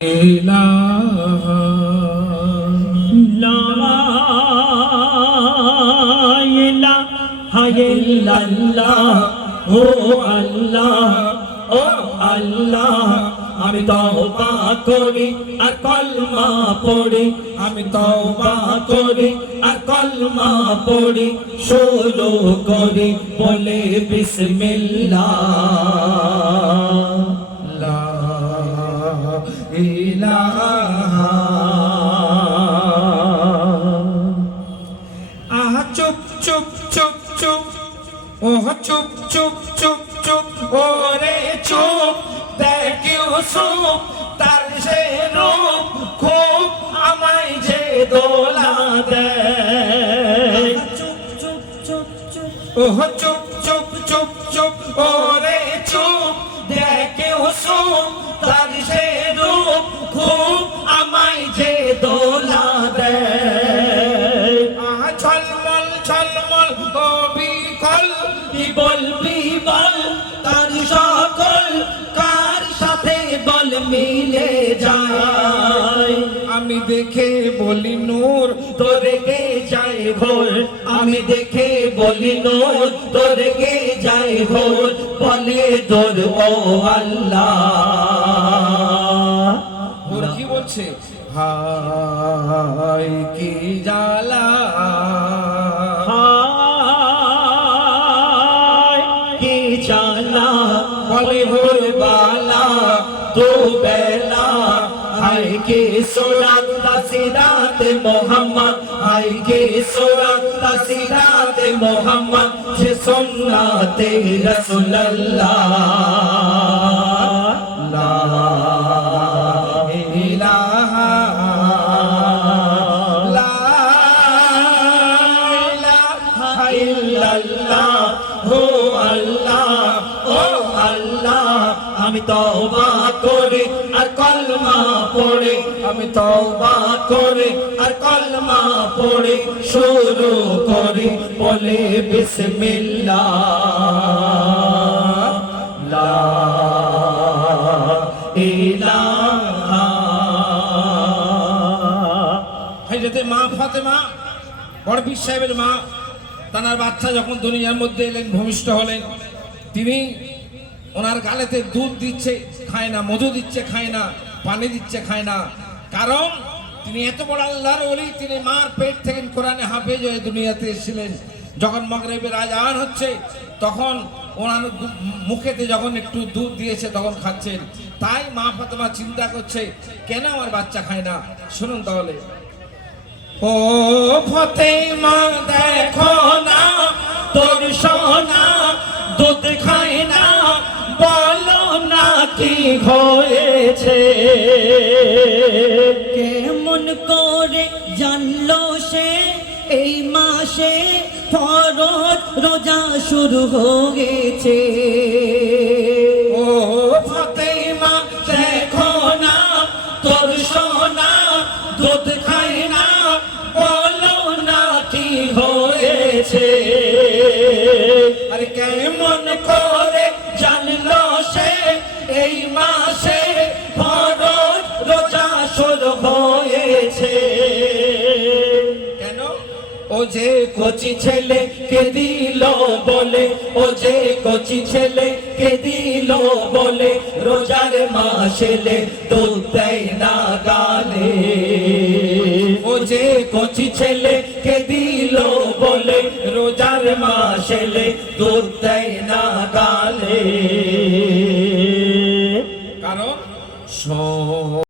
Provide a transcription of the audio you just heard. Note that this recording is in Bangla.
ও আল্লাহ ও আল্লাহ আমি তওবা করি আর কলমা পড়ি আমি তওবা করি আর কলমা পড়ি শুরু করি বলে বিসমিল্লাহ আহা চুপ চুপ চুপ চুপ। ওহ চুপ চুপ চুপ চুপ। ওরে চুপ দেখ ইউসুফ তার সে রূপ খুব আমায় যে দোলা দেয়। চুপ চুপ চুপ চুপ। ওহ ঝলমল ঝলমল ও বিকল কি বলবি বল তার সকল কার সাথে বল মিলে যায়। আমি দেখে বলি নূর তোরে গে যায় ভোর? আমি দেখে বলি নোর তোরে গে যায় ভোর? বলে তোর ও আল্লাহ। কি বলছে? হাই বলে ভোর বালা, দু বেলা। হায় কে সোরাত তাসিরাত মোহাম্মদ, হায় কে সোরাত তাসিরাত মোহাম্মদ যে সুন্নাতে রাসূলুল্লাহ। লা ইলাহা লা আমি তওবা করি আর কলমা পড়ে। আমি তওবা করে আর কলমা পড়ে, শুরু করি, বলে বিসমিল্লাহ। লা মা বড় মা, তানার বাচ্চা যখন দুনিয়ার মধ্যে এলেন, ভূমিষ্ঠ হলেন, তিনি ওনার গালেতে দুধ দিচ্ছে, খায় না, মধু দিচ্ছে, খায় না, পানি দিচ্ছে, খায় না। কারণ তিনি এত বড় আল্লাহর ওলি, তিনি মার পেট থেকে কোরআনে হাফেজ হয়ে দুনিয়াতে এসেছিলেন। যখন মগরেবের আজান হচ্ছে, তখন ওনার মুখেতে যখন একটু দুধ দিয়েছে, তখন খাচ্ছেন। তাই মা ফাতেমা চিন্তা করছে, কেন আমার বাচ্চা খায় না? শুনুন তাহলে। ও ফতেমা, দেখো কি হয়েছে। কেমন করে জানলো সে? এই মাসে ফরজ রোজা শুরু হয়েছে। ও ফতেমা দেখো না তোর সোনা দুধ খায় না বলো না কি হয়েছে। আরে কেমন করে যে কচি ছেলে কে দিল বলে ও যে কচি ছেলে কে দিল বলে রোজার মাসেলে দুধ দেয় না গালে। ও যে কচি ছেলে কে দিল বলে রোজার মাসেলে দুধ দেয় না গালে। কারণ